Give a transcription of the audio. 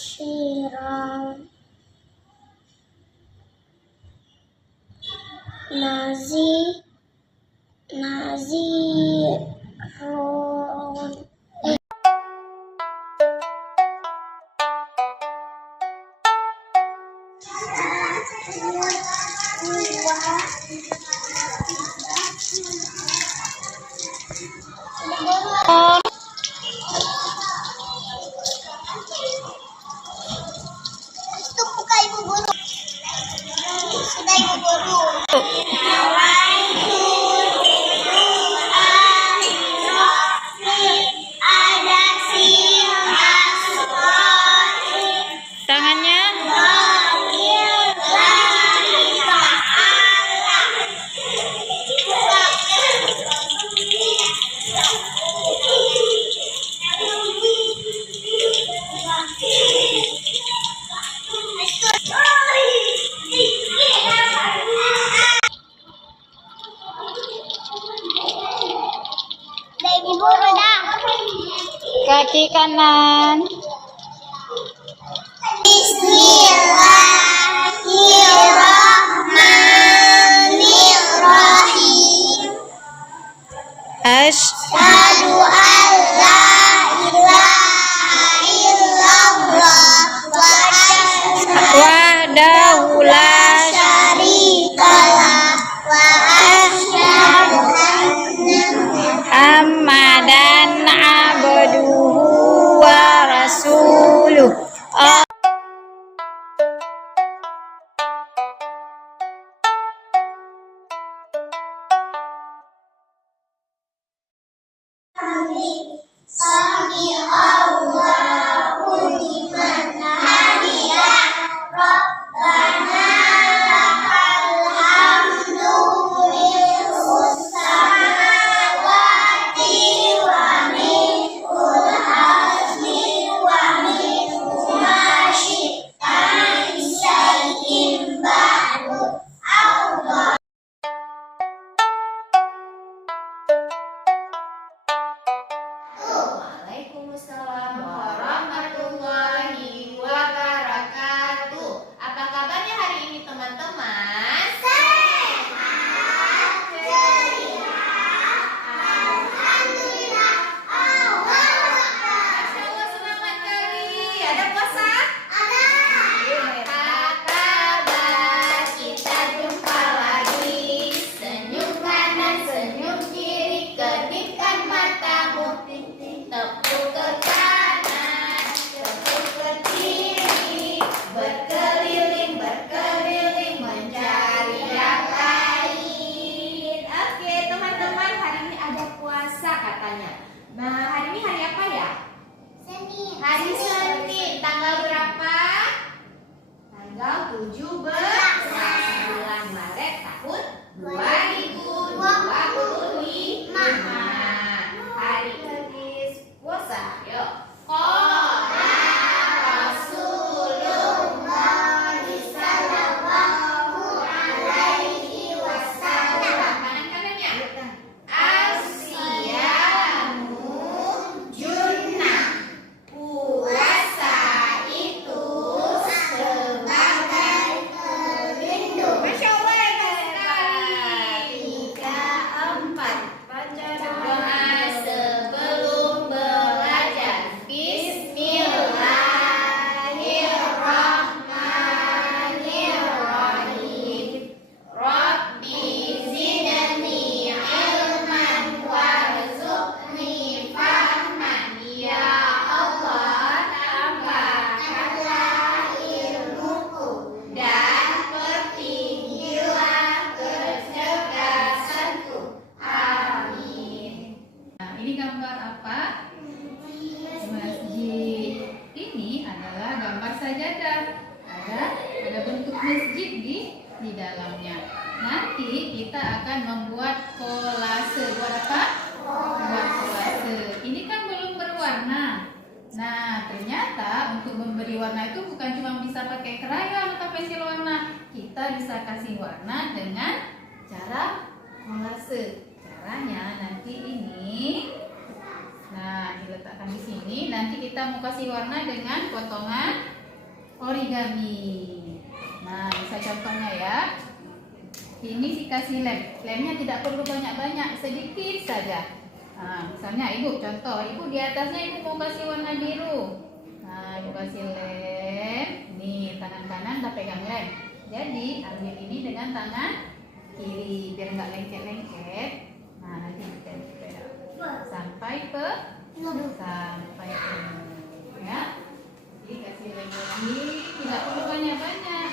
Basyiran nazirun tangannya kaki kanan. Bismillahirrahmanirrahim. Asyhadu an la ilaha illallah wa asyhadu Wahdahu la syarikalah wa asyhadu anna Muhammadan abduhu wa rasuluh. Sami Allahu liman hamidah. Rabbana lakal hamdu mil'us samawati wa mil'ul ardi wa mil'u ma syi'ta min syai'in ba'du. Allah. Waalaikumsalam warahmatullahi wabarakatuh. Apa kabarnya hari ini teman-teman? Sehat, ceria, alhamdulillah, Allah. Masya Allah, semangat kali. Ada puasa? Ada. Apa kabar? Kita jumpa lagi. Senyum kanan, senyum kiri, kedipkan matamu. Tepuk ke kanan, tepuk ke kiri, berkeliling, berkeliling, mencari yang lain. Oke, teman-teman, hari ini ada puasa katanya. Nah, hari ini hari apa ya? Senin. Hari Senin, tanggal berapa? Tanggal 17 bulan Maret tahun 2025. Hari hadis puasa. Yuk. Qala Rasulullah sallallahu masjid di dalamnya. Nanti kita akan membuat kolase. Buat apa? Buat kolase. Ini kan belum berwarna. Nah, ternyata untuk memberi warna itu bukan cuma bisa pakai krayon atau pensil warna. Kita bisa kasih warna dengan cara kolase. Caranya nanti ini, nah diletakkan di sini. Nanti kita mau kasih warna dengan potongan origami. Nah, bisa contohnya ya. Ini dikasih lem. Lemnya tidak perlu banyak-banyak, sedikit saja. Nah, misalnya ibu contoh, ibu di atasnya ibu mau kasih warna biru. Nah, ibu kasih lem. Nih, tangan kanan udah pegang lem. Jadi, ambil ini dengan tangan kiri biar nggak lengket-lengket. Nah, nanti ditempel sampai sampai ya. Jadi kasih lem lagi, tidak perlu banyak-banyak.